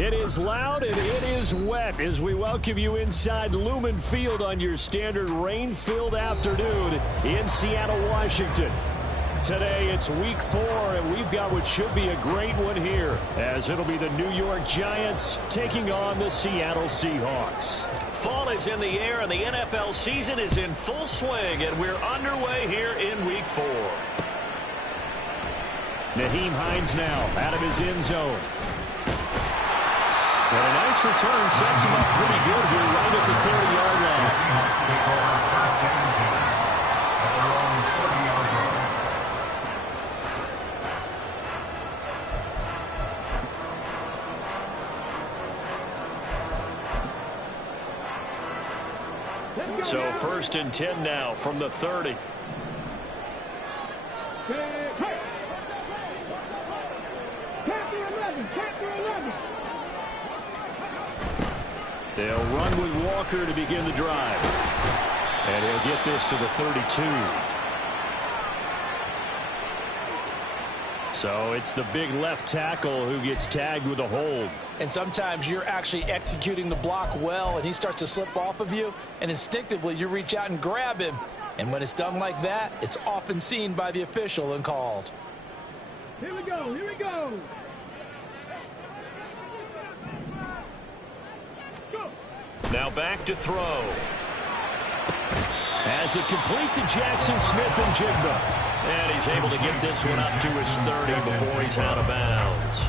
It is loud and it is wet as we welcome you inside Lumen Field on your standard rain-filled afternoon in Seattle, Washington. Today it's week 4 and we've got what should be a great one here as it'll be the New York Giants taking on the Seattle Seahawks. Fall is in the air and the NFL season is in full swing, and we're underway here in week 4. Nyheim Hines now out of his end zone. And a nice return sets him up pretty good here right at the 30-yard line. So 1st and 10 now from the 30. They'll run with Walker to begin the drive. And he'll get this to the 32. So it's the big left tackle who gets tagged with a hold. And sometimes you're actually executing the block well, and he starts to slip off of you, and instinctively you reach out and grab him. And when it's done like that, it's often seen by the official and called. Here we go, here we go. Now back to throw. As it complete to Jackson Smith-Njigba. And he's able to get this one up to his 30 before he's out of bounds.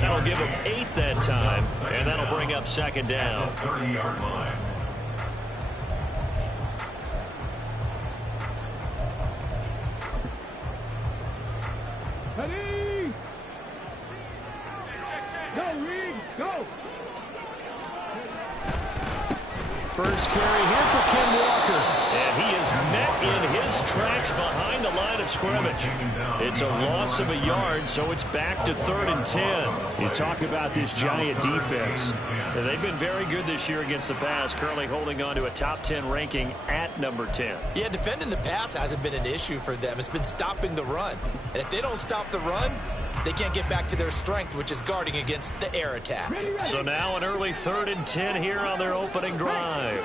That'll give him 8 that time, and that'll bring up 2nd down. 30-yard line. Ready? Go, Reed, go. First carry here for Ken Walker. And he is met in his tracks behind the line of scrimmage. It's a loss of a yard, so it's back to 3rd and 10. You talk about this Giant defense. They've been very good this year against the pass, currently holding on to a top 10 ranking at number 10. Yeah, defending the pass hasn't been an issue for them. It's been stopping the run. And if they don't stop the run, they can't get back to their strength, which is guarding against the air attack. So now an early 3rd and 10 here on their opening drive.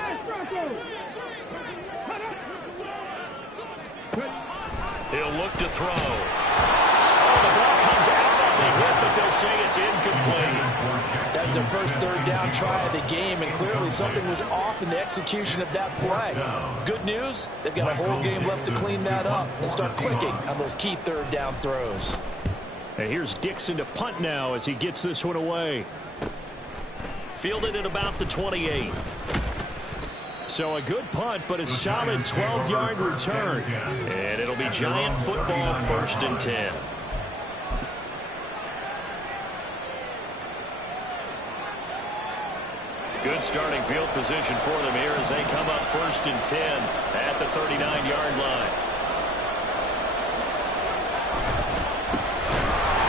He'll look to throw. Oh, the ball comes out on the hit, but they'll say it's incomplete. That's their first 3rd down try of the game, and clearly something was off in the execution of that play. Good news, they've got a whole game left to clean that up and start clicking on those key 3rd down throws. And here's Dixon to punt now as he gets this one away. Fielded at about the 28. So a good punt, but a solid 12-yard return. And it'll be Giant football 1st and 10. Good starting field position for them here as they come up 1st and 10 at the 39-yard line.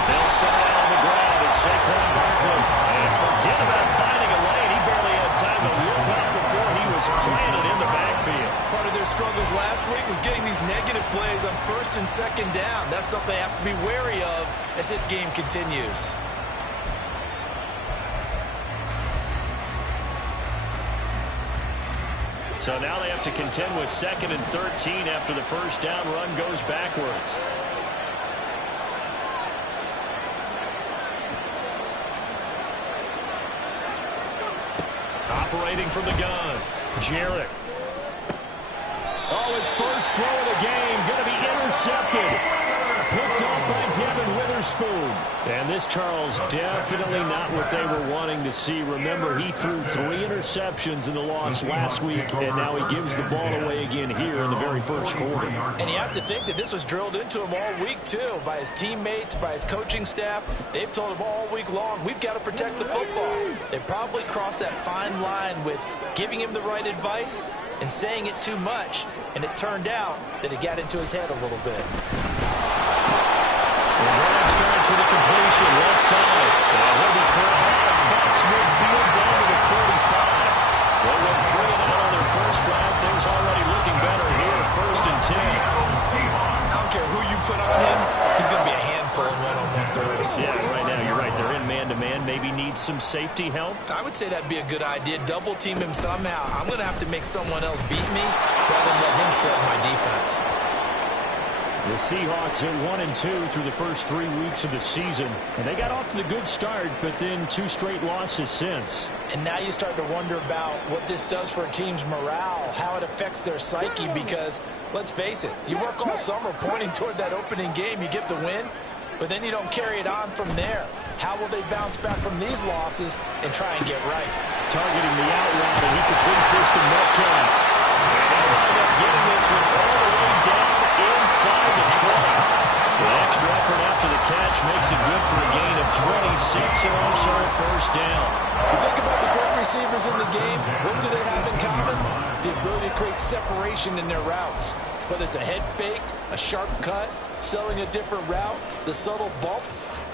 They'll start out on the ground at Saquon Barkley. And forget about finding a lane. He barely had time to look up before he was planted in the backfield. Part of their struggles last week was getting these negative plays on 1st and 2nd down. That's something they have to be wary of as this game continues. So now they have to contend with 2nd and 13 after the first down run goes backwards. Operating from the gun, Jarrett. Oh, his first throw of the game going to be intercepted. Picked up by Devin Witherspoon. And this, Charles, definitely not what they were wanting to see. Remember, he threw 3 interceptions in the loss last week, and now he gives the ball away again here in the very first quarter. And you have to think that this was drilled into him all week, too, by his teammates, by his coaching staff. They've told him all week long, we've got to protect the football. They've probably crossed that fine line with giving him the right advice and saying it too much, and it turned out that it got into his head a little bit. The drive starts with a completion left side. And he'll be caught out across midfield down to the 45. They went 3 and out on their first drive. Things already looking better here. 1st and 10. I don't care who you put on him. He's going to be a handful in one-on-one throws. Yeah, right now you're right. They're in man-to-man. maybe needs some safety help? I would say that'd be a good idea. Double team him somehow. I'm going to have to make someone else beat me rather than let him shred my defense. The Seahawks are 1-2 through the first 3 weeks of the season. And they got off to the good start, but then 2 straight losses since. And now you start to wonder about what this does for a team's morale, how it affects their psyche, because, let's face it, you work all summer pointing toward that opening game, you get the win, but then you don't carry it on from there. How will they bounce back from these losses and try and get right? Targeting the out route, and he completes this to Metcalf. And they wind up getting this one all the way down inside the 20. The extra effort after the catch makes it good for a gain of 26, and also a first down. You think about the great receivers in the game, what do they have in common? The ability to create separation in their routes. Whether it's a head fake, a sharp cut, selling a different route, the subtle bump,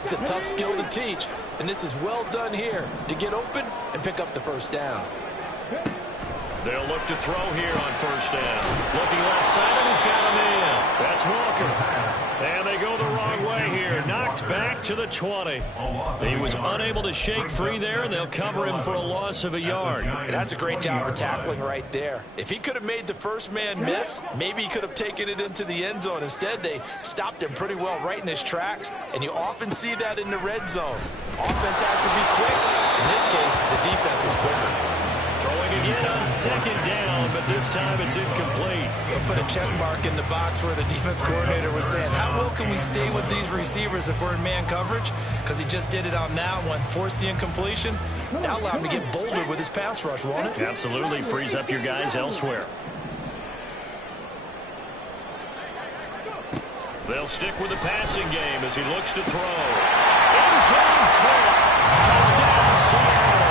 it's a tough skill to teach. And this is well done here to get open and pick up the first down. They'll look to throw here on first down. Looking left side, and he's got him in. That's Walker. And they go the wrong way here. Knocked back to the 20. He was unable to shake free there, and they'll cover him for a loss of a yard. And that's a great job of tackling right there. If he could have made the first man miss, maybe he could have taken it into the end zone. Instead, they stopped him pretty well right in his tracks, and you often see that in the red zone. Offense has to be quick. In this case, the defense was quicker. Throwing again on second down, but this time it's incomplete. They'll put a check mark in the box where the defense coordinator was saying, how well can we stay with these receivers if we're in man coverage? Because he just did it on that one, forced the incompletion. That allowed him to get bolder with his pass rush, won't it? Absolutely, frees up your guys elsewhere. They'll stick with the passing game as he looks to throw. End zone caught. Touchdown, Seattle.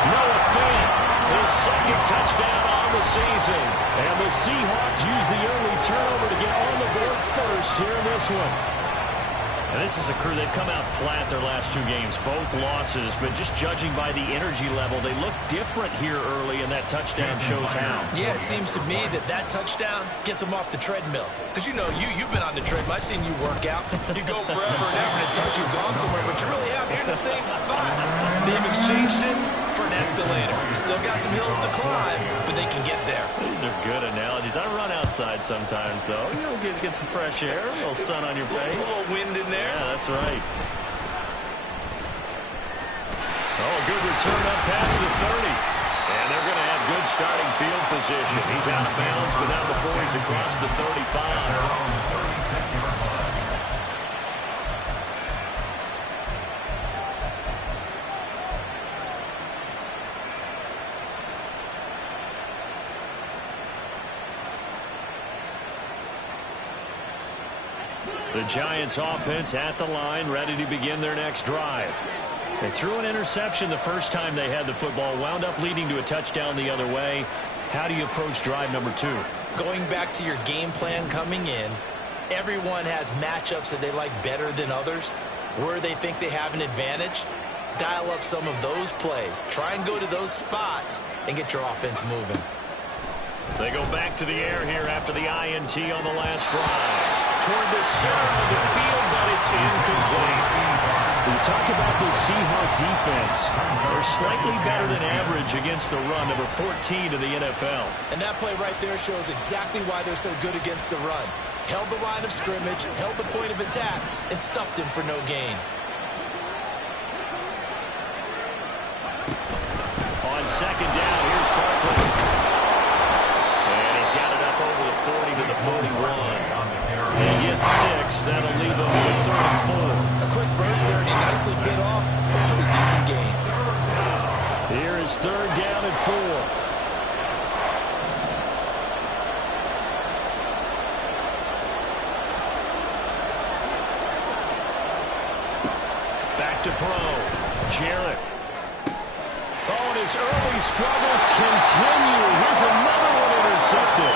Noah Fant, his second touchdown on the season. And the Seahawks use the early turnover to get on the board first here in this one. And this is a crew, they've come out flat their last 2 games, both losses, but just judging by the energy level, they look different here early, and that touchdown shows how. Yeah, it seems to me that touchdown gets them off the treadmill. Because, you know, you've been on the treadmill. I've seen you work out. You go forever and ever until you've gone somewhere, but you really have. You're in the same spot. They've exchanged it for an escalator. Still got some hills to climb, but they can get there. These are good analogies. I run outside sometimes, though. You know, get some fresh air, a little sun on your face. A little wind in there. Yeah, that's right. Oh, good return up past the 30. And they're going to have good starting field position. He's out of bounds, but not before he's across the 35. The Giants offense at the line, ready to begin their next drive. They threw an interception the first time they had the football, wound up leading to a touchdown the other way. How do you approach drive number 2? Going back to your game plan coming in, everyone has matchups that they like better than others. Where they think they have an advantage, dial up some of those plays. Try and go to those spots and get your offense moving. They go back to the air here after the INT on the last drive. Toward the center of the field, but it's incomplete. We talk about the Seahawks defense. They're slightly better than average against the run, number 14 in the NFL. And that play right there shows exactly why they're so good against the run. Held the line of scrimmage, held the point of attack, and stuffed him for no gain. On second down, here's Barkley. And he's got it up over the 40 to the 41. And gets 6. That'll leave him with 3rd and 4. A quick burst there, and he nicely bit off a pretty decent gain. Here is 3rd down and 4. Back to throw. Jarrett. Oh, and his early struggles continue. Here's another one intercepted.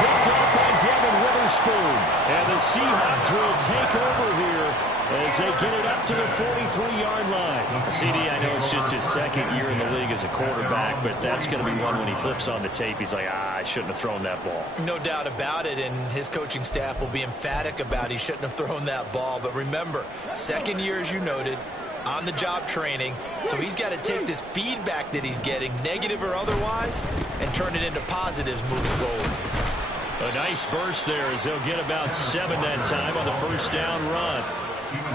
Picked up by Devin Witherspoon. And the Seahawks will take over here as they get it up to the 43-yard line. CD, I know it's just his 2nd year in the league as a quarterback, but that's going to be one when he flips on the tape. He's like, I shouldn't have thrown that ball. No doubt about it, and his coaching staff will be emphatic about he shouldn't have thrown that ball. But remember, 2nd year, as you noted, on-the-job training. So he's got to take this feedback that he's getting, negative or otherwise, and turn it into positives moving forward. A nice burst there as they'll get about 7 that time on the first down run.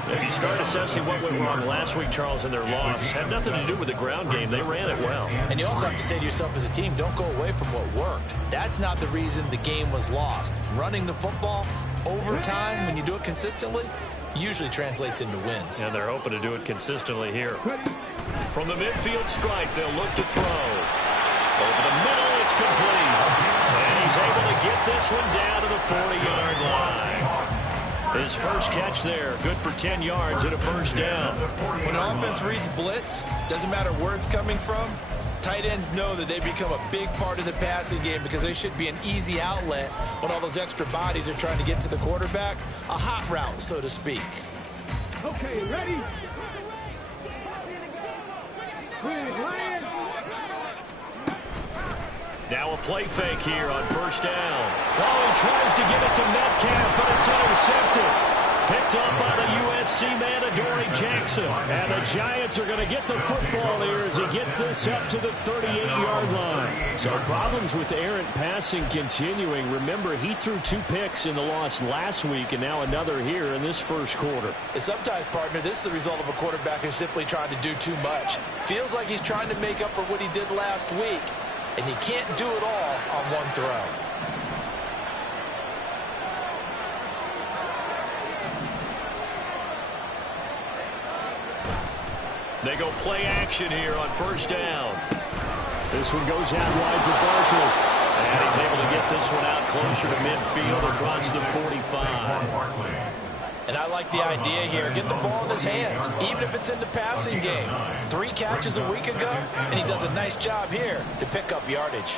If you start assessing what went wrong last week, Charles, in their loss, had nothing to do with the ground game. They ran it well. And you also have to say to yourself as a team, don't go away from what worked. That's not the reason the game was lost. Running the football over time, when you do it consistently, usually translates into wins. And they're hoping to do it consistently here. From the midfield stripe, they'll look to throw. Over the middle, it's complete. And he's able to get this one down to the 40-yard line. His first catch there, good for 10 yards and a first down. When an offense reads blitz, doesn't matter where it's coming from, tight ends know that they become a big part of the passing game because they should be an easy outlet when all those extra bodies are trying to get to the quarterback. A hot route, so to speak. Okay, ready? Now a play fake here on first down. Oh, he tries to get it to Metcalf, but it's intercepted. Picked up by the USC man, Adoree Jackson. And the Giants are going to get the football here as he gets this up to the 38-yard line. So problems with errant passing continuing. Remember, he threw 2 picks in the loss last week and now another here in this first quarter. And sometimes, partner, this is the result of a quarterback who's simply trying to do too much. Feels like he's trying to make up for what he did last week. And he can't do it all on one throw. They go play action here on first down. This one goes out wide for Barkley. And he's able to get this one out closer to midfield across the 45. And I like the idea here. Get the ball in his hands, even if it's in the passing game. 3 catches a week ago, and he does a nice job here to pick up yardage.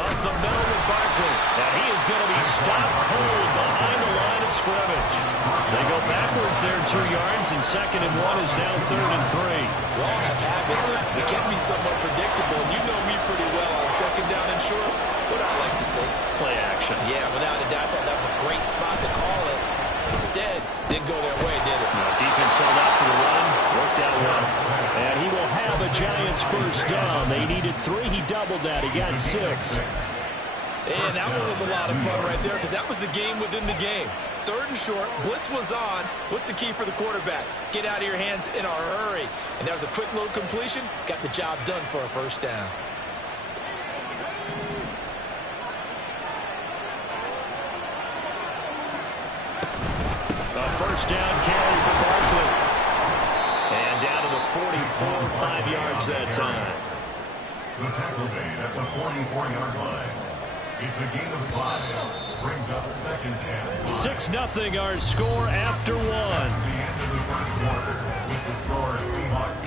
Up the middle with Barkley. And he is going to be stopped cold behind the line of scrimmage. They go backwards there 2 yards, and 2nd and 1 is now 3rd and 3. We all have habits. We can be somewhat predictable. You know me pretty well on 2nd down and short. What I like to say? Play action. Yeah, without a doubt, I thought that was a great spot to call it. Instead, didn't go their way, did it? No, defense sold out for the run. Worked out well. And he will have a Giants first down. They needed 3. He doubled that. He got 6. And that one was a lot of fun right there because that was the game within the game. 3rd and short, blitz was on. What's the key for the quarterback? Get out of your hands in a hurry. And that was a quick little completion. Got the job done for a first down. A first down carry for Barkley. And down to the 44, 5 yards that time. The tackle made at the 44-yard line. It's a gain of 5. Brings up 2nd and 5. 6-0 our score after 1. The end of the first quarter with the score Seahawks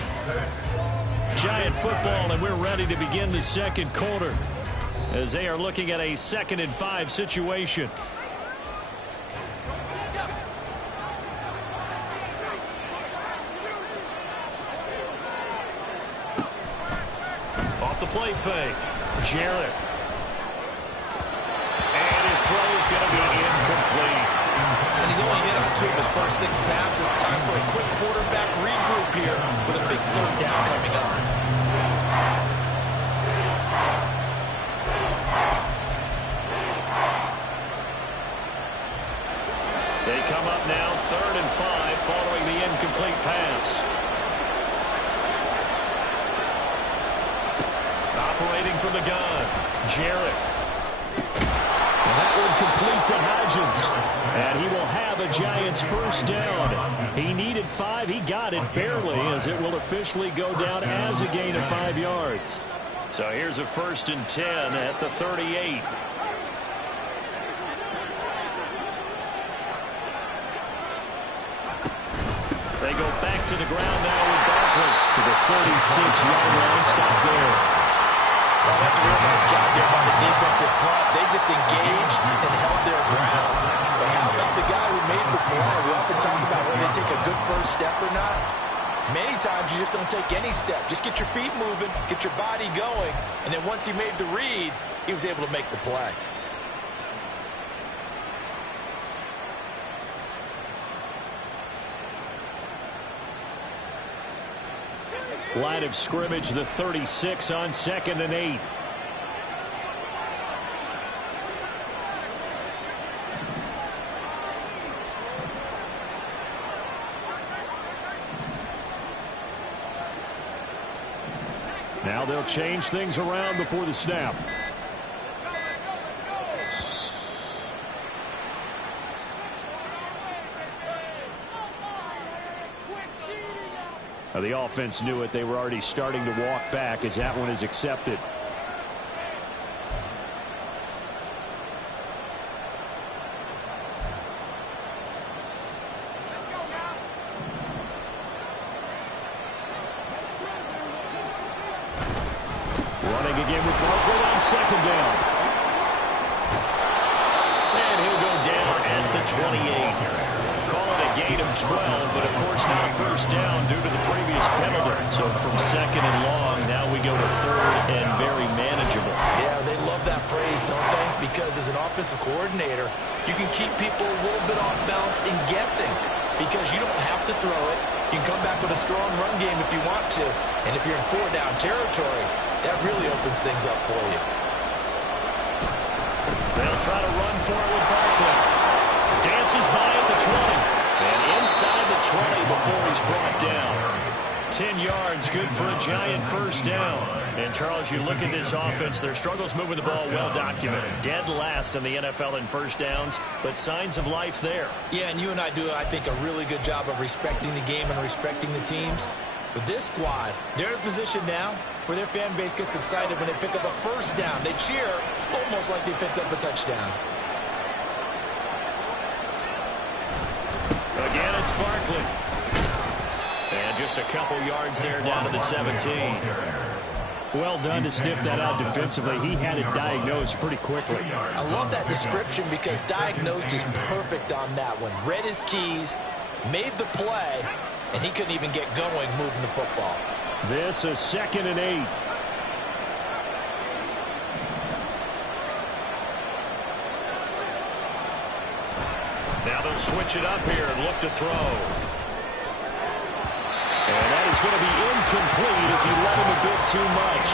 6. Giant football, and we're ready to begin the 2nd quarter as they are looking at a 2nd and 5 situation. Off the play fake. Jarrett. And his throw is going to be incomplete. And he's only hit on 2 of his first 6 passes. Time for a quick quarterback regroup here with a big 3rd down coming up. They come up now 3rd and 5 following the incomplete pass. Operating from the gun, Jarrett. And that one complete to Hodgins. And he will have a Giants first down. He needed 5. He got it barely as it will officially go down as a gain of 5 yards. So here's a 1st and 10 at the 38. They go back to the ground now with Barkley to the 46-yard line. Stop there. Well, that's a real nice job there by the defensive front. They just engaged and held their ground. But how about the guy who made the play? We often talk about whether they take a good first step or not. Many times you just don't take any step. Just get your feet moving, get your body going, and then once you made the read, he was able to make the play. Line of scrimmage, the 36 on 2nd and 8. Now they'll change things around before the snap. Now the offense knew it. They were already starting to walk back as that one is accepted. Running again with Barkley on 2nd down. And he'll go down at the 28. Call it a gain of 12, but of course not first down due to the previous penalty. So from 2nd and long, now we go to 3rd and very manageable. Yeah, they love that phrase, don't they? Because as an offensive coordinator, you can keep people a little bit off balance and guessing because you don't have to throw it. You can come back with a strong run game if you want to. And if you're in 4-down territory, that really opens things up for you. They'll try to run for it with Barkley. Dances by at the 20. And inside the 20 before he's brought down. 10 yards, good for a Giant first down. And, Charles, you look at this offense, their struggles moving the ball well documented. Dead last in the NFL in first downs, but signs of life there. Yeah, and you and I do, I think, a really good job of respecting the game and respecting the teams. But this squad, they're in a position now where their fan base gets excited when they pick up a first down. They cheer almost like they picked up a touchdown. Again, it's Barkley. And just a couple yards there down to the 17. Well done to sniff that out defensively. He had it diagnosed pretty quickly. I love that description because diagnosed is perfect on that one. Read his keys, made the play, and he couldn't even get going moving the football. This is 2nd and 8. Now they'll switch it up here and look to throw. And that is going to be incomplete as he let him a bit too much.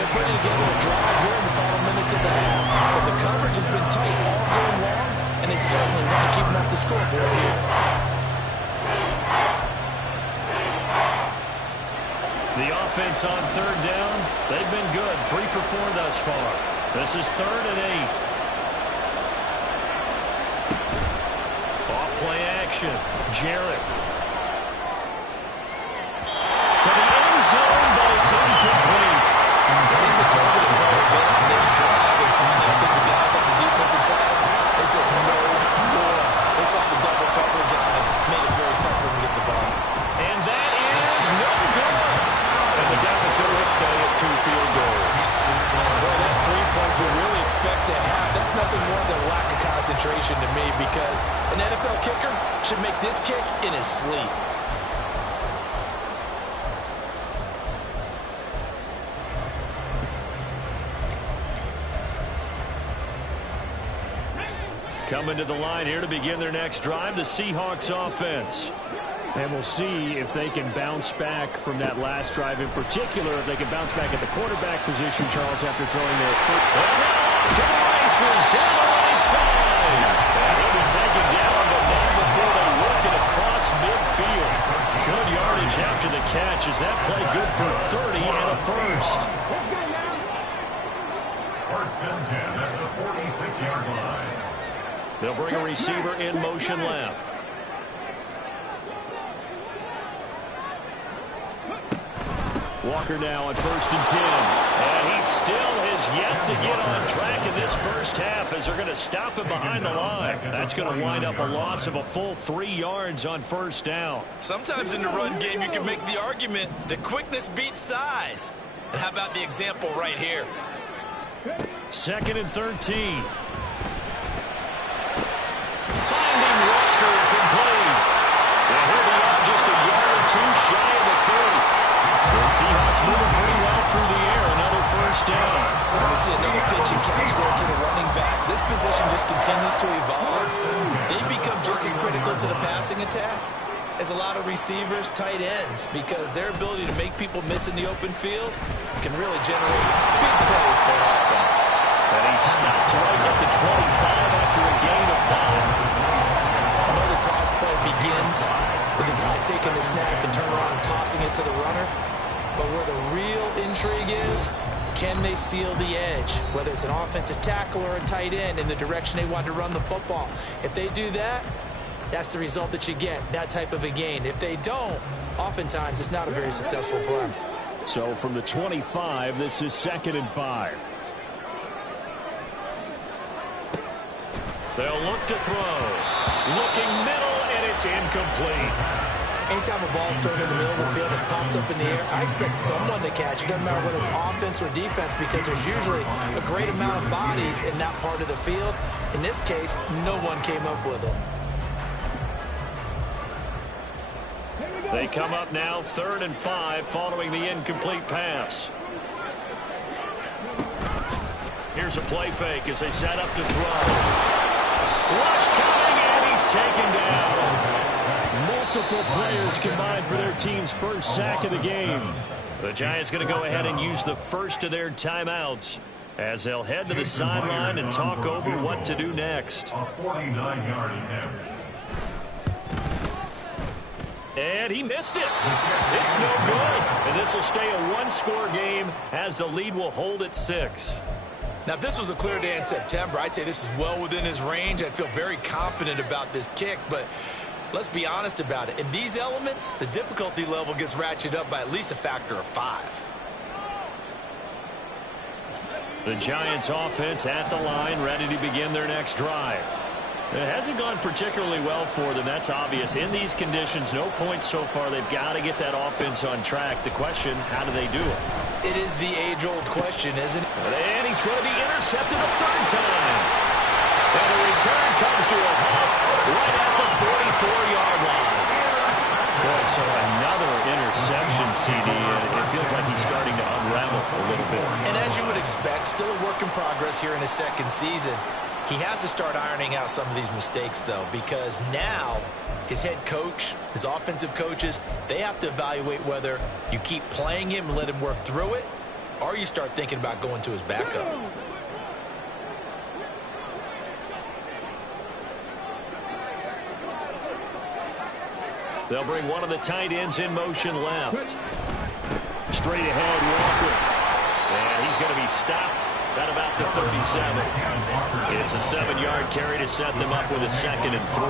They're putting together a drive here in the final minutes of the half. But the coverage has been tight all game long, and they certainly want to keep them off the scoreboard here. The offense on 3rd down, they've been good. 3 for 4 thus far. This is 3rd and 8. Off play action. Jarrett. To the end zone, but it's incomplete. I think we targeted quite a bit on this drive, and from I think the guys on the defensive side, they said no more. They slapped the double coverage on it, made it very tough for them to get the ball. And that is no good. And the deficit will stay at 2 field goals. Boy, that's 3 points you really expect to have. That's nothing more than a lack of concentration to me because an NFL kicker should make this kick in his sleep. Coming to the line here to begin their next drive, the Seahawks offense. And we'll see if they can bounce back from that last drive in particular, if they can bounce back at the quarterback position, Charles, after throwing their foot. To the races, down the right side. And he'll be taken down, but not before they work it across midfield. Good yardage after the catch. Is that play good for 30 and a first? First and 10 at the 46-yard line. They'll bring a receiver in motion left. Walker now on 1st and 10. And he still has yet to get on track in this first half as they're going to stop him behind the line. That's going to wind up a loss of a full 3 yards on 1st down. Sometimes in the run game you can make the argument that quickness beats size. And how about the example right here? 2nd and 13. Finding Walker complete. And he'll be out just a yard or 2 shy of the 30. The Seahawks moving pretty well through the air. Another first down. And the see another pitch and catch there to the running back. This position just continues to evolve. They become just as critical to the passing attack as a lot of receivers, tight ends, because their ability to make people miss in the open field can really generate big plays for an offense. And he stopped right at the 25 after a gain of 5. Another toss play begins with the guy taking the snap and turning around and tossing it to the runner. But where the real intrigue is, can they seal the edge, whether it's an offensive tackle or a tight end, in the direction they want to run the football? If they do that, that's the result that you get, that type of a gain. If they don't, oftentimes it's not a very successful play. So from the 25, this is 2nd and 5. They'll look to throw. Looking middle, and it's incomplete. Anytime a ball's thrown in the middle of the field, it's popped up in the air, I expect someone to catch it. Doesn't matter whether it's offense or defense, because there's usually a great amount of bodies in that part of the field. In this case, no one came up with it. They come up now 3rd and 5 following the incomplete pass. Here's a play fake as they set up to throw. Rush coming, and he's taken down. Multiple players combined for their team's first sack of the game. The Giants going to go ahead and use the first of their timeouts as they'll head to the sideline and talk over what to do next. A 49-yard attempt. And he missed it. It's no good. And this will stay a one-score game as the lead will hold at 6. Now, if this was a clear day in September, I'd say this is well within his range. I'd feel very confident about this kick, but let's be honest about it. In these elements, the difficulty level gets ratcheted up by at least a factor of 5. The Giants offense at the line, ready to begin their next drive. It hasn't gone particularly well for them, that's obvious. In these conditions, no points so far. They've got to get that offense on track. The question, how do they do it? It is the age-old question, isn't it? And he's going to be intercepted a 3rd time. And the return comes to a halt right at the 44-yard line. Boy, so another interception, CD. It feels like he's starting to unravel a little bit. And as you would expect, still a work in progress here in his 2nd season. He has to start ironing out some of these mistakes, though, because now his head coach, his offensive coaches, they have to evaluate whether you keep playing him and let him work through it, or you start thinking about going to his backup. They'll bring one of the tight ends in motion left. Straight ahead, Walker. And he's going to be stopped at about the 37. It's a 7-yard carry to set them up with a 2nd and 3.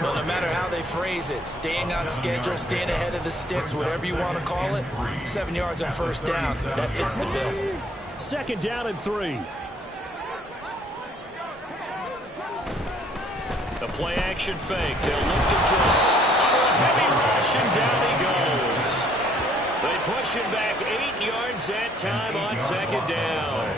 Well, no matter how they phrase it, staying on schedule, staying ahead of the sticks, whatever you want to call it, 7 yards on 1st down, that fits the bill. 2nd down and 3. The play action fake. They'll look to throw. Under a heavy rush, and down he goes. They push him back 8 yards that time on 2nd down.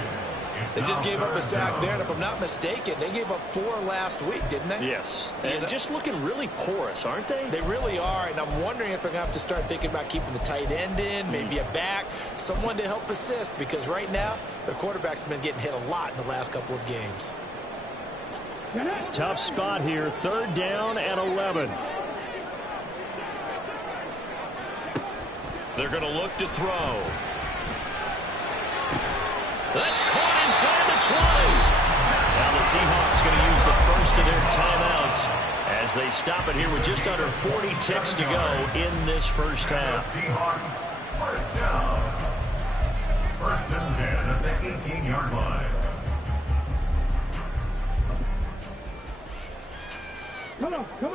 They just gave up a sack there, and if I'm not mistaken, they gave up 4 last week, didn't they? Yes. And just looking really porous, aren't they? They really are, and I'm wondering if they're going to have to start thinking about keeping the tight end in, maybe a back, someone to help assist, because right now, their quarterback's been getting hit a lot in the last couple of games. Tough spot here, 3rd down and 11. They're going to look to throw. That's caught inside the 20. Now the Seahawks going to use the first of their timeouts as they stop it here with just under 40 ticks to go in this first half. Seahawks, 1st down. 1st and 10 at the 18-yard line.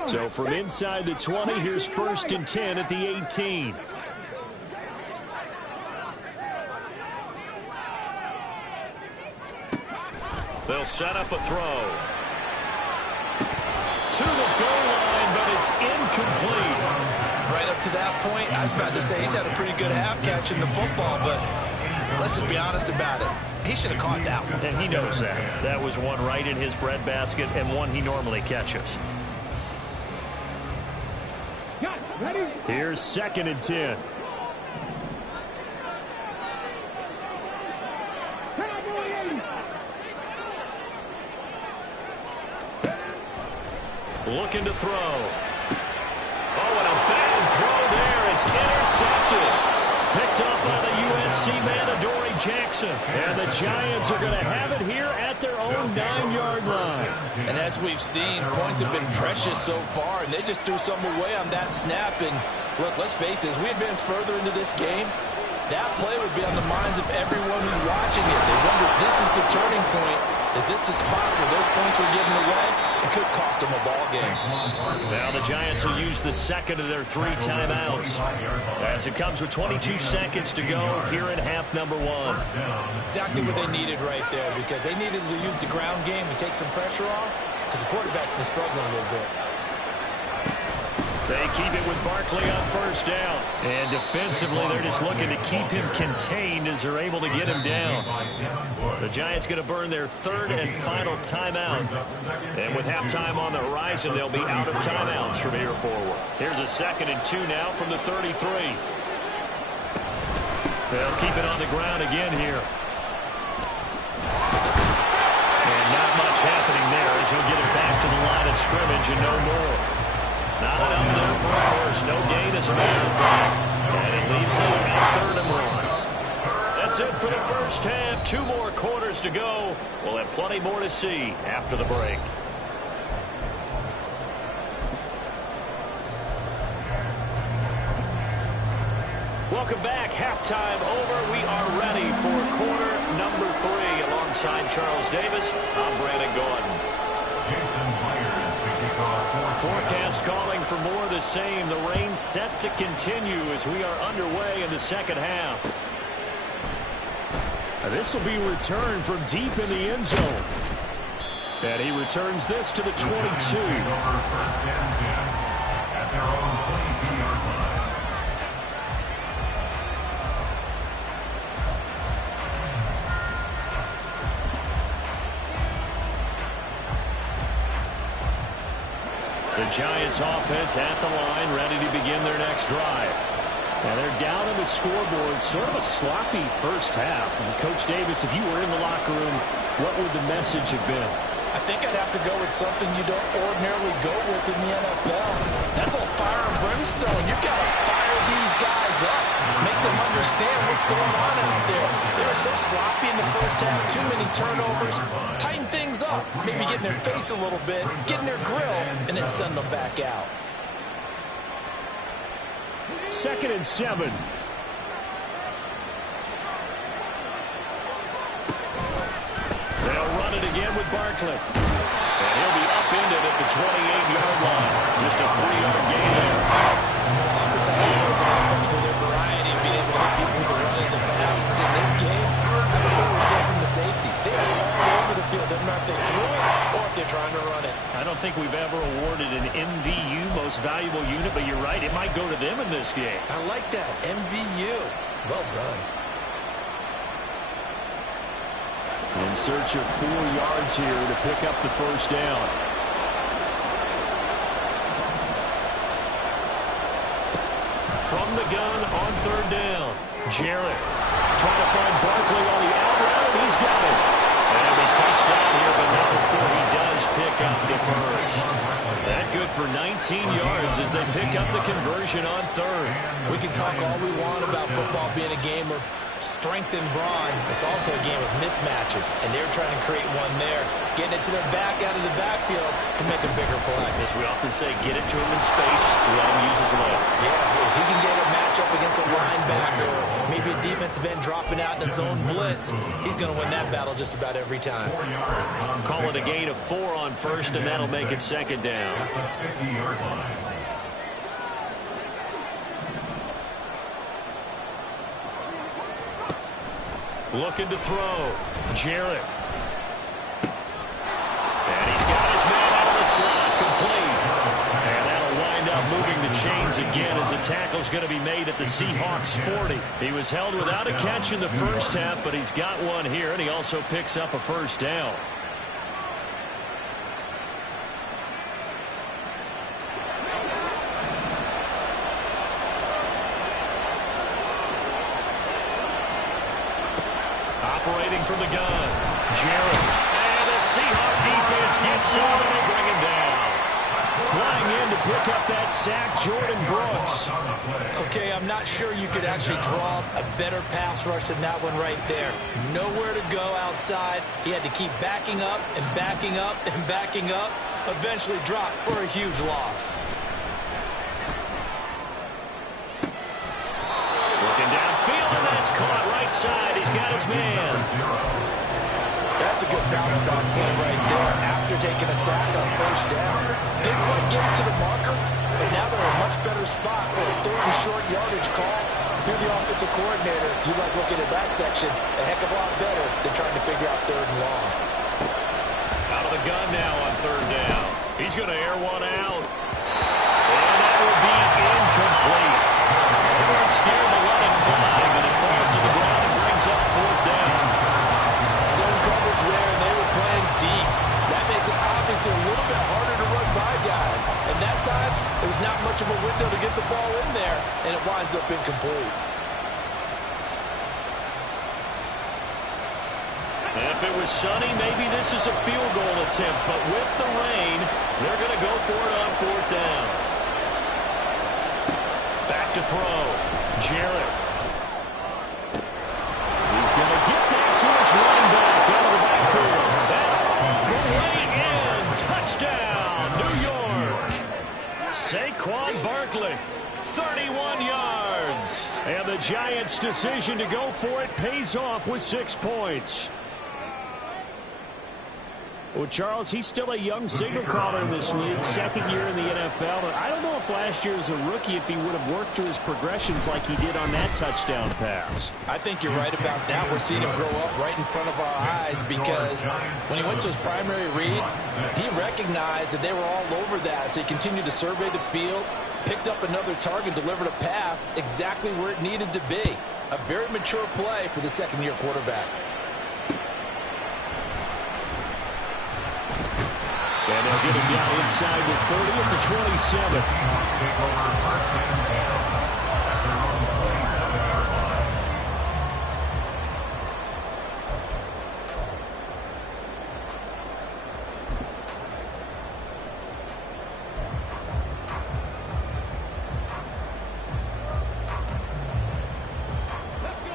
So from inside the 20, here's 1st and 10 at the 18. They'll set up a throw. To the goal line, but it's incomplete. Right up to that point, I was about to say he's had a pretty good half catching the football, but let's just be honest about it. He should have caught that one. And he knows that. That was one right in his breadbasket and one he normally catches. Here's 2nd and 10. looking to throw. Oh, and a bad throw there. It's intercepted. Picked up by the USC man, Adoree Jackson. And the Giants are going to have it here at their own 9-yard line. And as we've seen, points have been precious so far, and they just threw some away on that snap. And look, let's face it, as we advance further into this game, that play would be on the minds of everyone who's watching it. They wonder if this is the turning point. Is this the spot where those points were given away? It could cost them a ball game. Now the Giants will use the second of their 3 timeouts as it comes with 22 seconds to go here in half number 1. Exactly what they needed right there, because they needed to use the ground game to take some pressure off, because the quarterback's been struggling a little bit. They keep it with Barkley on first down. And defensively, they're just looking to keep him contained as they're able to get him down. The Giants going to burn their 3rd and final timeout. And with halftime on the horizon, they'll be out of timeouts from here forward. Here's a 2nd and 2 now from the 33. They'll keep it on the ground again here. And not much happening there as he'll get it back to the line of scrimmage and no more. Not enough there for a first. No gain as a matter of fact. And it leaves them at 3rd and 1. That's it for the first half. 2 more quarters to go. We'll have plenty more to see after the break. Welcome back. Halftime over. We are ready for quarter number 3. Alongside Charles Davis, I'm Brandon Gordon. Forecast calling for more of the same. The rain set to continue as we are underway in the second half. This will be returned from deep in the end zone. And he returns this to the 22. At their own 22-yard line. The Giants offense at the line, ready to begin their next drive. Now they're down on the scoreboard, sort of a sloppy first half. And Coach Davis, if you were in the locker room, what would the message have been? I think I'd have to go with something you don't ordinarily go with in the NFL. That's a fire and brimstone. You've got to fire these guys up. Make them understand what's going on out there. They were so sloppy in the first half. Too many turnovers. Tighten things up. Maybe get in their face a little bit. Get in their grill. And then send them back out. 2nd and 7. They'll run it again with Barkley. And he'll be upended at the 28-yard line. Just a 3-yard gain there. Oftentimes we play an offense for their variety and being able to hit people with the run in the pass. But in this game, I don't know what we're seeing from the safeties. They are all over the field. Doesn't matter if they threw it or if they're trying to run it. I don't think we've ever awarded an MVU, most valuable unit, but you're right. It might go to them in this game. I like that. MVU. Well done. In search of 4 yards here to pick up the first down. From the gun on 3rd down. Jarrett trying to find Barkley on the out route, and he's got it. And he'll be touchdown here, but not before he does pick up the first. That good for 19 yards as they pick up the conversion on 3rd. We can talk all we want about football being a game of strength and brawn. It's also a game of mismatches, and they're trying to create one there, getting it to their back out of the backfield to make a bigger play. As we often say, get it to him in space, let him use his leg. Yeah, if he can get a matchup against a linebacker or maybe a defensive end dropping out in a zone blitz, he's going to win that battle just about every time. Call it a gain of 4 on first, and that'll make it 2nd down. Looking to throw. Jarrett. And he's got his man out of the slot, complete. And that'll wind up moving the chains again as the tackle's going to be made at the Seahawks 40. He was held without a catch in the first half, but he's got one here, and he also picks up a first down. Operating from the gun, Jarrett. And the Seahawks defense gets to him and they bring him down. pick up that sack, Jordan Brooks. Okay, I'm not sure you could actually draw a better pass rush than that one right there. Nowhere to go outside. He had to keep backing up and backing up and backing up. Eventually dropped for a huge loss. Looking downfield, and that's caught right side. He's got his man. That's a good bounce back play right there after taking a sack on first down. Didn't quite get it to the marker, but now they're in a much better spot for a third and short yardage call. If you're the offensive coordinator, you like looking at that section a heck of a lot better than trying to figure out third and long. Out of the gun now on third down. He's going to air one out. And that will be incomplete. They weren't scared to let it fly, but it falls to the ground and brings up fourth down. Zone coverage there, and they were playing deep. That makes it obviously a little bit harder to run by guys. And that time, there was not much of a window to get the ball in there, and it winds up incomplete. If it was sunny, maybe this is a field goal attempt. But with the rain, they're going to go for it on fourth down. Back to throw. Jarrett. He's going to get that to his running back out of the backfield. That way in. Touchdown, New York. Saquon Barkley. 31 yards. And the Giants' decision to go for it pays off with 6 points. Well, Charles, he's still a young signal caller in this league, second year in the NFL. And I don't know if last year as a rookie, if he would have worked through his progressions like he did on that touchdown pass. I think you're right about that. We're seeing him grow up right in front of our eyes because when he went to his primary read, he recognized that they were all over that. So he continued to survey the field, picked up another target, delivered a pass exactly where it needed to be. A very mature play for the second-year quarterback. And they'll get him down inside the 30 at the 27.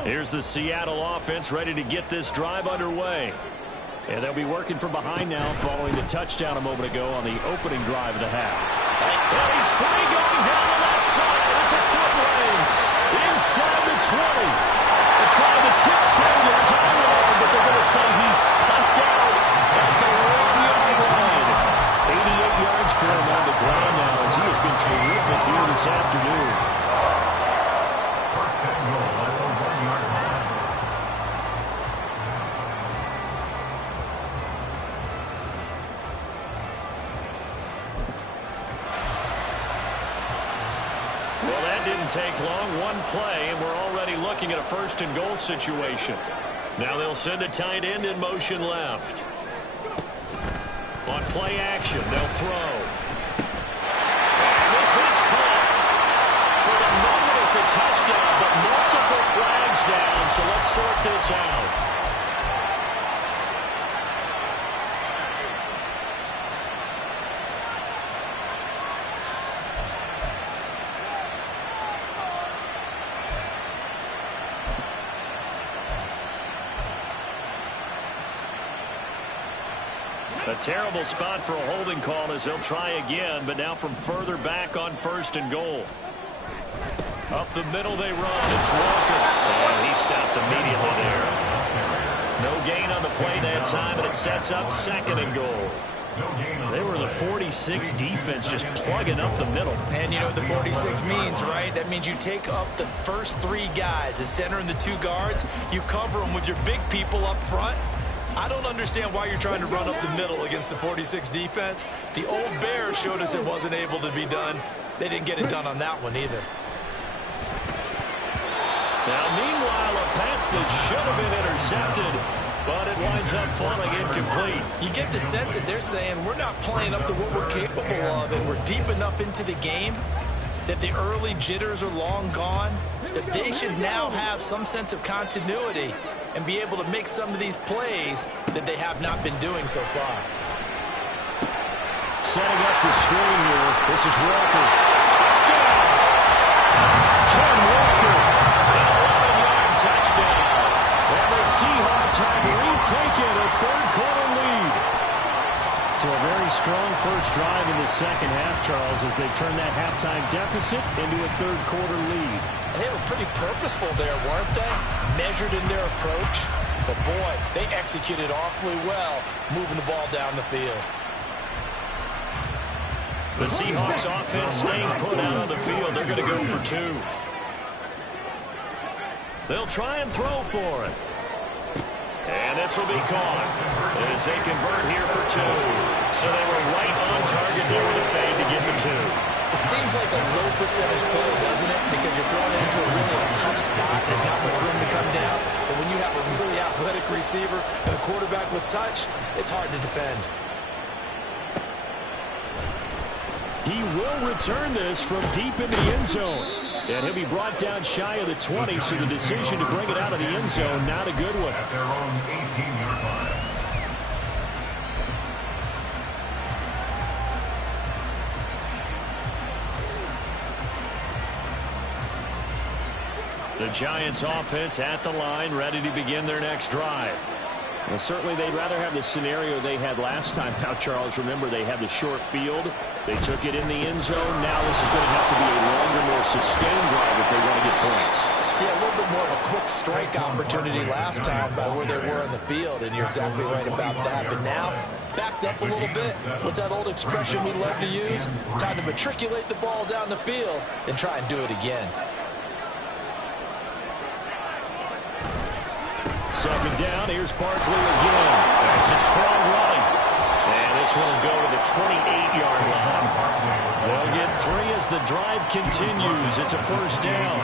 Here's the Seattle offense ready to get this drive underway. And they'll be working from behind now following the touchdown a moment ago on the opening drive of the half. And he's free going down the left side. It's a foot race. Inside the 20. They're trying to tip-toe the pylon, but they're going to say he's stumped out at the 1-yard line. 88 yards for him on the ground now as he has been terrific here this afternoon. First and goal at the 1-yard line. Didn't take long, one play, and we're already looking at a first and goal situation. Now they'll send a tight end in motion left. On play action, they'll throw. And this is caught. For the moment, it's a touchdown, but multiple flags down, so let's sort this out. A terrible spot for a holding call as they'll try again, but now from further back on first and goal. Up the middle they run. It's Walker. And he stopped immediately there. No gain on the play that time, and it sets up second and goal. They were the 46 defense just plugging up the middle. And you know what the 46 means, right? That means you take up the first 3 guys, the center and the 2 guards. You cover them with your big people up front. I don't understand why you're trying to run up the middle against the 46 defense. The old Bears showed us it wasn't able to be done. They didn't get it done on that one either. Now, meanwhile, a pass that should have been intercepted, but it winds up falling incomplete. You get the sense that they're saying we're not playing up to what we're capable of, and we're deep enough into the game that the early jitters are long gone, that they should now have some sense of continuity and be able to make some of these plays that they have not been doing so far. setting up the screen here. This is Walker. Touchdown! Ken Walker. An 11-yard touchdown. And the Seahawks have retaken a third-quarter lead. To a very strong first drive in the second half, Charles, as they turned that halftime deficit into a third-quarter lead. And they were pretty purposeful there, weren't they? Measured in their approach. But, boy, they executed awfully well, moving the ball down the field. The Seahawks offense staying put out on the field. They're going to go for two. They'll try and throw for it. And this will be caught as they convert here for two. So they were right on target there with a fade to get the two. It seems like a low percentage play, doesn't it? Because you're throwing it into a really tough spot. There's not much room to come down. But when you have a really athletic receiver and a quarterback with touch, it's hard to defend. He will return this from deep in the end zone. And he'll be brought down shy of the 20, so the decision to bring it out of the end zone, not a good one. At their own 18-yard line. The Giants offense at the line, ready to begin their next drive. Well, certainly they'd rather have the scenario they had last time. Now, Charles, remember they had the short field. They took it in the end zone. Now this is going to have to be a longer, more sustained drive if they want to get points. Yeah, a little bit more of a quick strike opportunity last time by where they were in the field, and you're exactly right about that. But now, backed up a little bit. What's that old expression we love to use? Time to matriculate the ball down the field and try and do it again. Second down, here's Barkley again. That's a strong running. And this will go to the 28-yard line. They'll get three as the drive continues. It's a first down.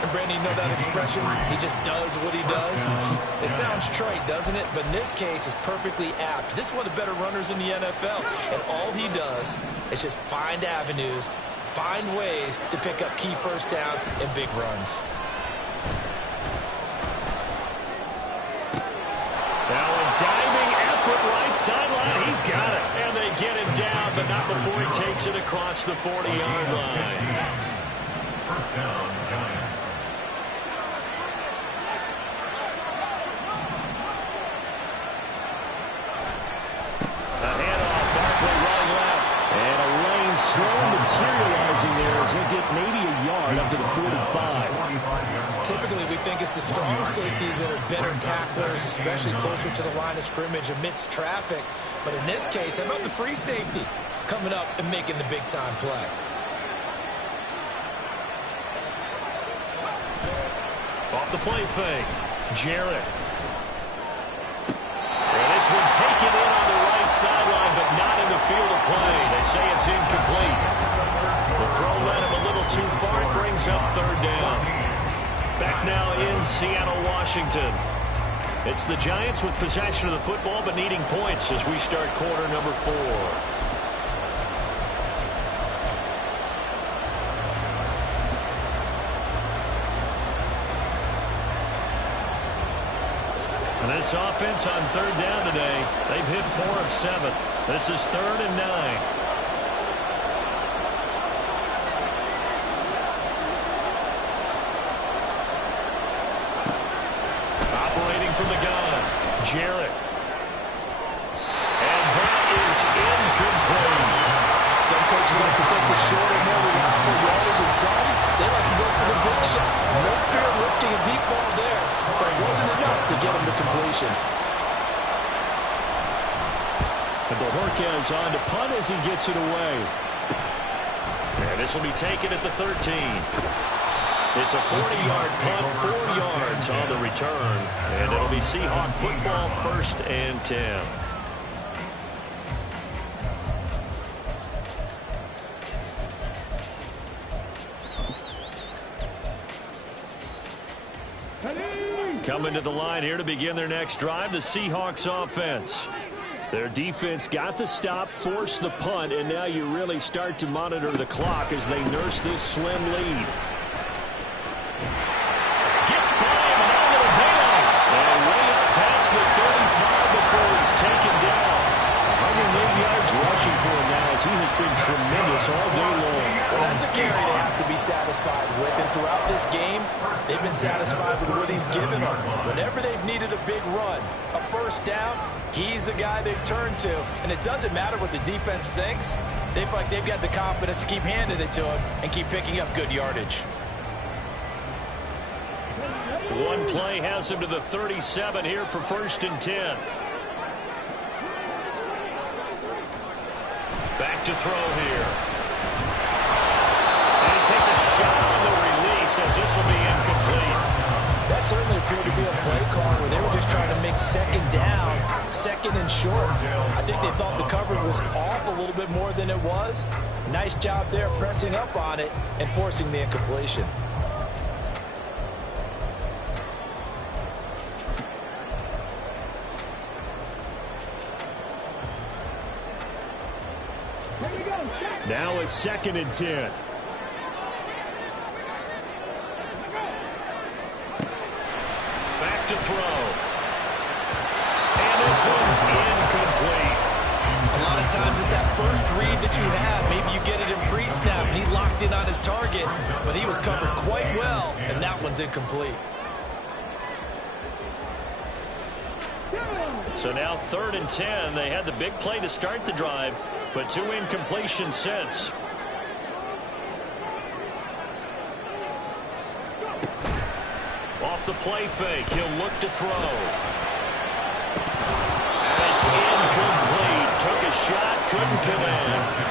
And Brandon, you know that expression? He just does what he does. It sounds trite, doesn't it? But in this case, it's perfectly apt. This is one of the better runners in the NFL. And all he does is just find avenues, find ways to pick up key first downs and big runs. Now a diving effort right sideline. He's got it. And they get him down, but not before he takes it across the 40-yard line. First down, Giants. A handoff, Barkley running left. And a lane slow materializing there as he'll get maybe a yard up to the 45. Typically, we think it's the strong safeties that are better tacklers, especially closer to the line of scrimmage amidst traffic. But in this case, how about the free safety coming up and making the big-time play? Off the play fake, Jarrett. And this one taken in on the right sideline, but not in the field of play. They say it's incomplete. The throw led him a little too far. It brings up third down. Back now in Seattle, Washington. It's the Giants with possession of the football, but needing points as we start quarter number 4. And this offense on third down today, they've hit 4 of 7. This is 3rd and 9. From the gun, Jarrett. And that is incomplete. Some coaches like to take the shorter, more reliable yardage, and some, they like to go for the big shot. No fear of risking a deep ball there, but it wasn't enough to get him to completion. And Bojorquez on to punt as he gets it away. And this will be taken at the 13. It's a 40-yard punt, 4 yards on the return, and it'll be Seahawk football, 1st and 10. Coming to the line here to begin their next drive, the Seahawks offense. Their defense got the stop, forced the punt, and now you really start to monitor the clock as they nurse this slim lead. The 35 before he's taken down. 108 yards rushing for him now as He has been tremendous all day long. Well, that's a carry they have to be satisfied with. And throughout this game, they've been satisfied with what he's given them. Whenever they've needed a big run, a first down, he's the guy they've turned to. And it doesn't matter what the defense thinks. They feel like they've got the confidence to keep handing it to him and keep picking up good yardage. One play has him to the 37 here for 1st and 10. Back to throw here. And he takes a shot on the release as this will be incomplete. That certainly appeared to be a play call where they were just trying to make second down, second and short. I think they thought the coverage was off a little bit more than it was. Nice job there pressing up on it and forcing the incompletion. Now it's 2nd and 10. Back to throw. And this one's incomplete. A lot of times it's that first read that you have. Maybe you get it in pre-snap, and he locked in on his target, but he was covered quite well, and that one's incomplete. So now 3rd and 10. They had the big play to start the drive, but 2 incompletions since. Off the play fake, he'll look to throw. And it's incomplete. Took a shot, couldn't connect.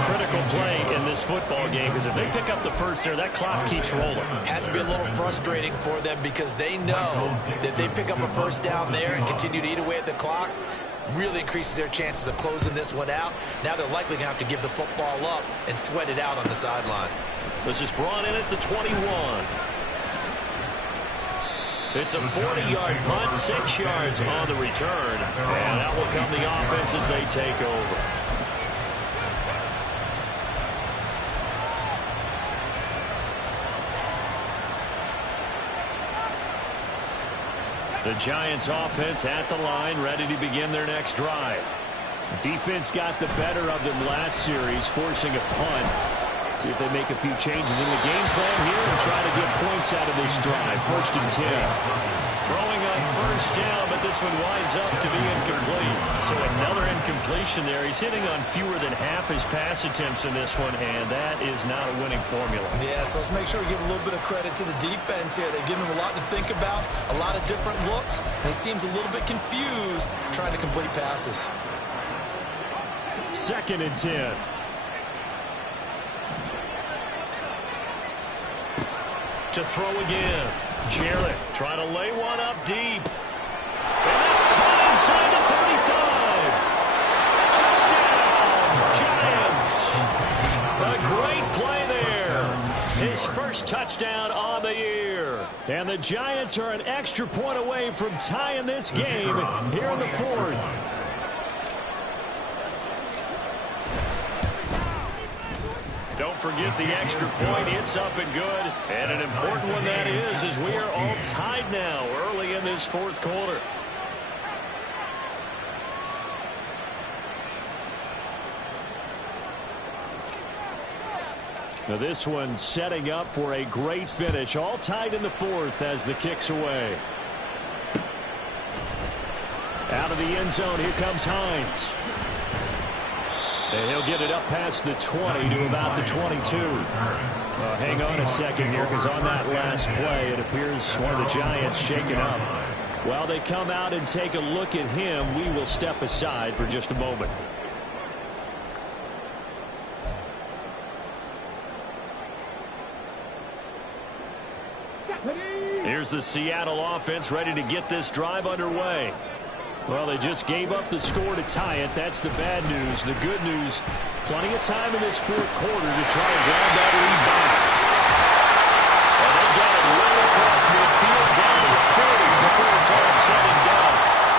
Critical play in this football game, because if they pick up the first there, that clock keeps rolling. Has to be a little frustrating for them because they know that if they pick up a first down there and continue to eat away at the clock, really increases their chances of closing this one out. Now they're likely going to have to give the football up and sweat it out on the sideline. This is brought in at the 21. It's a 40-yard punt, 6 yards on the return. And out will come the offense as they take over. The Giants offense at the line, ready to begin their next drive. Defense got the better of them last series, forcing a punt. See if they make a few changes in the game plan here and try to get points out of this drive. 1st and 10. Throwing on first down, but this one winds up to be incomplete. So another incompletion there. He's hitting on fewer than half his pass attempts in this one, and that is not a winning formula. Yeah, so let's make sure we give a little bit of credit to the defense here. They're giving him a lot to think about, a lot of different looks, and he seems a little bit confused trying to complete passes. 2nd and 10. To throw again. Jarrett trying to lay one up deep. And that's caught inside the 35. Touchdown, Giants. A great play there. His first touchdown on the year. And the Giants are an extra point away from tying this game here in the 4th. Don't forget the extra point. It's up and good. And an important one that is, as we are all tied now early in this 4th quarter. Now this one setting up for a great finish. All tied in the 4th as the kick's away. Out of the end zone, here comes Hines. And he'll get it up past the 20 to about the 22. Hang on a second here, because on that last play, it appears one of the Giants shaken up. While they come out and take a look at him, we will step aside for just a moment. Here's the Seattle offense ready to get this drive underway. Well, they just gave up the score to tie it. That's the bad news. The good news, plenty of time in this 4th quarter to try and grab that lead back. And they got it right across midfield down to the 40 before it's all said and done.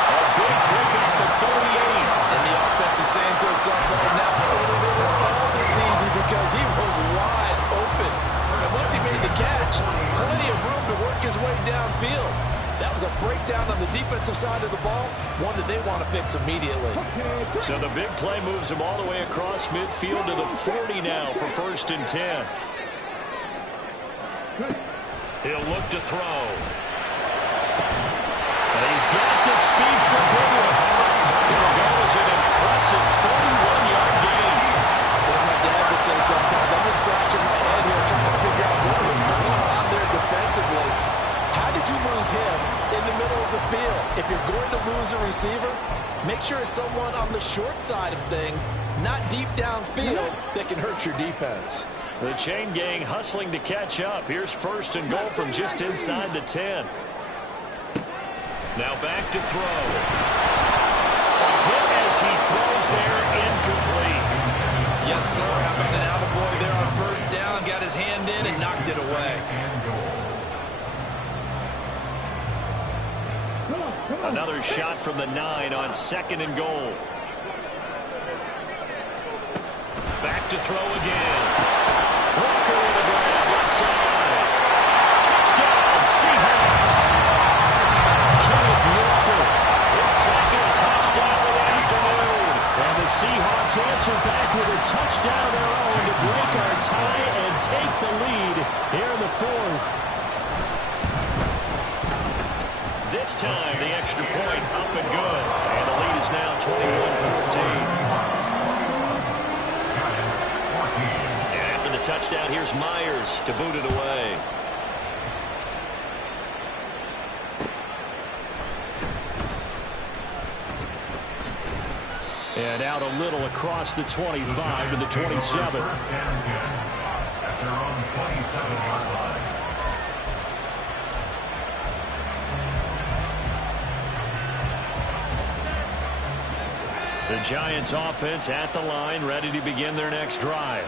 A big pickup at 38. And the offense is saying to itself right now, they were all this easy because he was wide open. And once he made the catch, plenty of room to work his way downfield. That was was a breakdown on the defensive side of the ball, one that they want to fix immediately. So the big play moves him all the way across midfield to the 40 now for 1st and 10. He'll look to throw. And he's got the speedster going. Here goes an impressive 31-yard gain. Well, my dad would say sometimes, I'm just scratching my head here trying to figure out what was going on there defensively. How did you lose him in the middle of the field? If you're going to lose a receiver, make sure it's someone on the short side of things, not deep downfield, that can hurt your defense. The chain gang hustling to catch up. Here's 1st and goal from just inside the 10. Now back to throw. Hit as he throws there, incomplete. Yes, sir. How about an attaboy there on 1st down? Got his hand in and knocked it away. Another shot from the 9 on 2nd and goal. Back to throw again. Walker with a grab left side. Touchdown, Seahawks. Kenneth Walker, his 2nd touchdown of the afternoon. And the Seahawks answer back with a touchdown of their own to break our tie and take the lead here in the 4th. This time, the extra point up and good. And the lead is now 21-14. And after the touchdown, here's Myers to boot it away. And out a little across the 25 to the 27. At their own 27-yard line. The Giants offense at the line, ready to begin their next drive.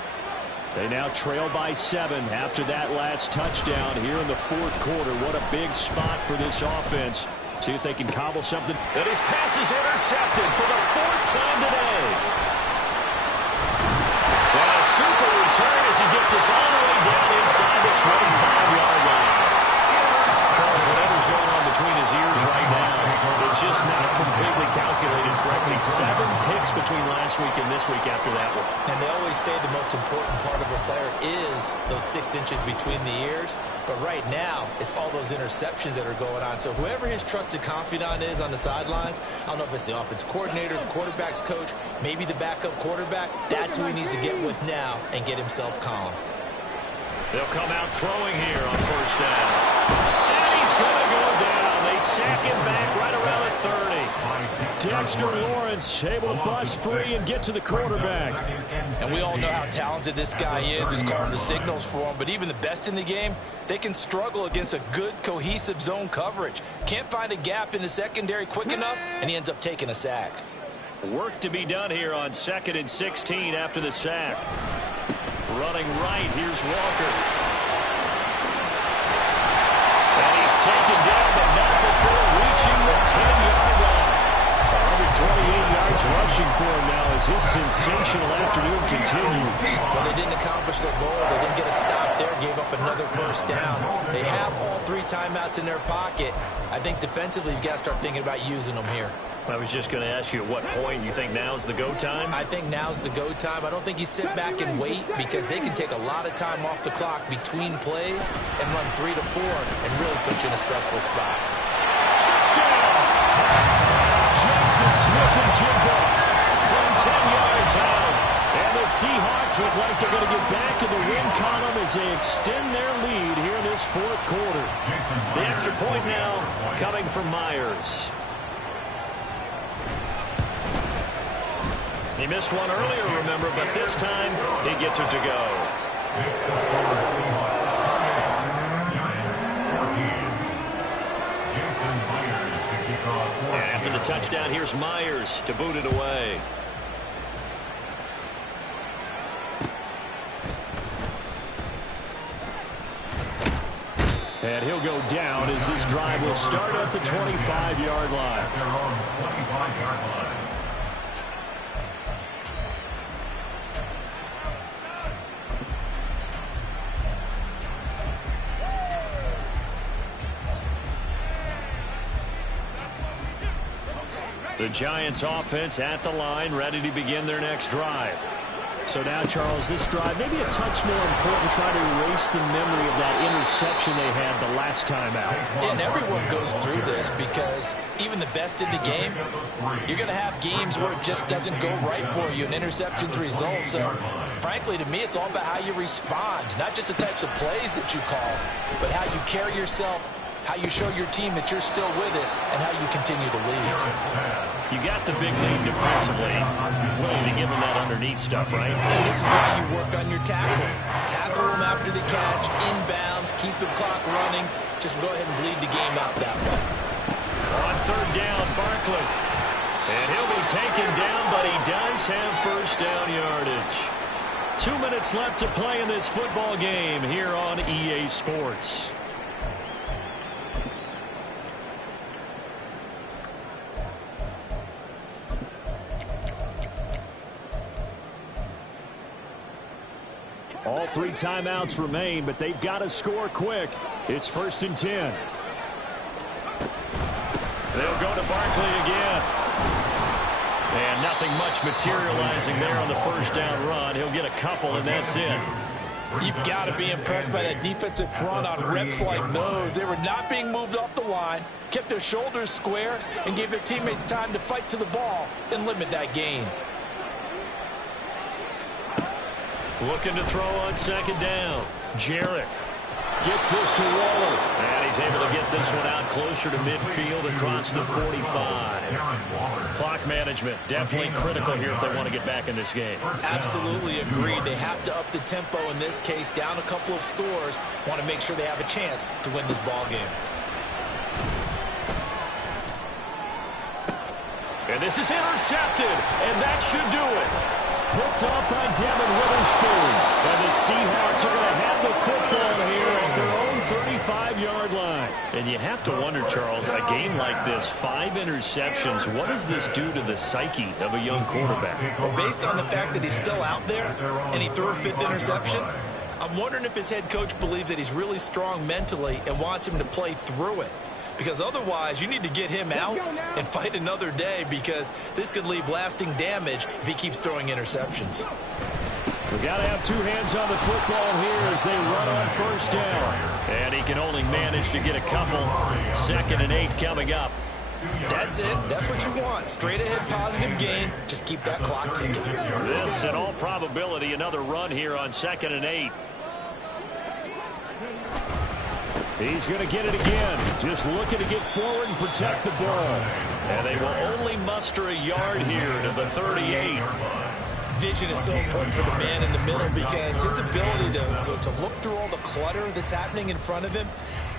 They now trail by 7 after that last touchdown here in the 4th quarter. What a big spot for this offense. See if they can cobble something. And his pass is intercepted for the 4th time today. And a super return as he gets us all the way down inside the 25-yard line. Charles, whatever's going on between his ears right now, it's just not completely calculated correctly. 7 picks between last week and this week after that one. And they always say the most important part of a player is those 6 inches between the ears. But right now, it's all those interceptions that are going on. So whoever his trusted confidant is on the sidelines, I don't know if it's the offense coordinator, the quarterback's coach, maybe the backup quarterback, that's who he needs to get with now and get himself calm. They'll come out throwing here on 1st down. And he's going to go down. They sack him back right around the 30. Dexter Lawrence able to bust free and get to the quarterback. And we all know how talented this guy is who's calling the signals for him. But even the best in the game, they can struggle against a good, cohesive zone coverage. Can't find a gap in the secondary quick enough, and he ends up taking a sack. Work to be done here on 2nd and 16 after the sack. Running right, here's Walker. And he's taken down, but not before reaching the 10-yard line. 128 yards rushing for him now as his sensational afternoon continues. Well, they didn't accomplish their goal. They didn't get a stop there, gave up another 1st down. They have all 3 timeouts in their pocket. I think defensively, you've got to start thinking about using them here. I was just going to ask you at what point you think now's the go time? I think now's the go time. I don't think you sit back and wait because they can take a lot of time off the clock between plays and run 3 to 4 and really put you in a stressful spot. Touchdown! Jackson Smith and Jigba from 10 yards out. And the Seahawks look like they're going to get back in the win column as they extend their lead here in this 4th quarter. The extra point now coming from Myers. He missed one earlier, remember, but this time he gets it to go. It's the score, Seahawks. Giants 14. Jason Myers to kick off. And after the touchdown, here's Myers to boot it away. And he'll go down as this drive will start at the 25-yard line. At their own 25-yard line. The Giants offense at the line, ready to begin their next drive. So now, Charles, this drive maybe a touch more important, trying to erase the memory of that interception they had the last time out. And everyone goes through this because even the best in the game, you're going to have games where it just doesn't go right for you, and interceptions result. So, frankly, to me, it's all about how you respond, not just the types of plays that you call, but how you carry yourself, how you show your team that you're still with it, and how you continue to lead. You got the big lead defensively. Willing to give them that underneath stuff, right? And this is why you work on your tackling. Tackle them after the catch, inbounds, keep the clock running. Just go ahead and bleed the game out that way. On third down, Barkley. And he'll be taken down, but he does have first down yardage. 2 minutes left to play in this football game here on EA Sports. All 3 timeouts remain, but they've got to score quick. It's 1st and 10. They'll go to Barkley again. And nothing much materializing there on the first down run. He'll get a couple, and that's it. You've got to be impressed by that defensive front on reps like those. They were not being moved off the line, kept their shoulders square, and gave their teammates time to fight to the ball and limit that gain. Looking to throw on second down. Jarrett gets this to Waller. And he's able to get this one out closer to midfield across the 45. Clock management definitely critical here if they want to get back in this game. Absolutely agreed. They have to up the tempo in this case, down a couple of scores. Want to make sure they have a chance to win this ball game. And this is intercepted, and that should do it. Picked up by Devin Witherspoon. And the Seahawks are going to have the football here at their own 35-yard line. And you have to wonder, Charles, a game like this, 5 interceptions, what does this do to the psyche of a young quarterback? Well, based on the fact that he's still out there and he threw a 5th interception, I'm wondering if his head coach believes that he's really strong mentally and wants him to play through it. Because otherwise, you need to get him out and fight another day, because this could leave lasting damage if he keeps throwing interceptions. We've got to have 2 hands on the football here as they run on first down. And he can only manage to get a couple. 2nd and 8 coming up. That's it. That's what you want. Straight ahead positive gain. Just keep that clock ticking. This, in all probability, another run here on 2nd and 8. He's going to get it again. Just looking to get forward and protect the ball. And they will only muster a yard here to the 38. Vision is so important for the man in the middle, because his ability to look through all the clutter that's happening in front of him,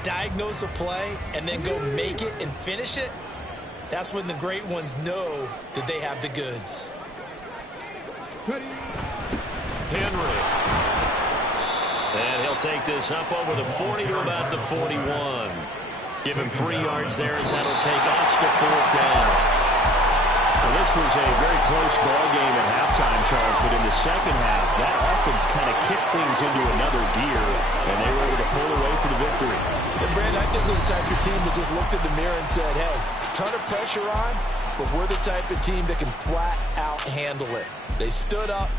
diagnose a play, and then go make it and finish it, that's when the great ones know that they have the goods. Henry. And he'll take this up over the 40 to about the 41. Give him 3 yards there as that'll take us to 4th down. Well, this was a very close ball game at halftime, Charles, but in the second half, that offense kind of kicked things into another gear, and they were able to pull away for the victory. And Brandon, I think we're the type of team that just looked in the mirror and said, hey, ton of pressure on, but we're the type of team that can flat out handle it. They stood up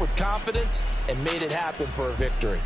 with confidence, and made it happen for a victory.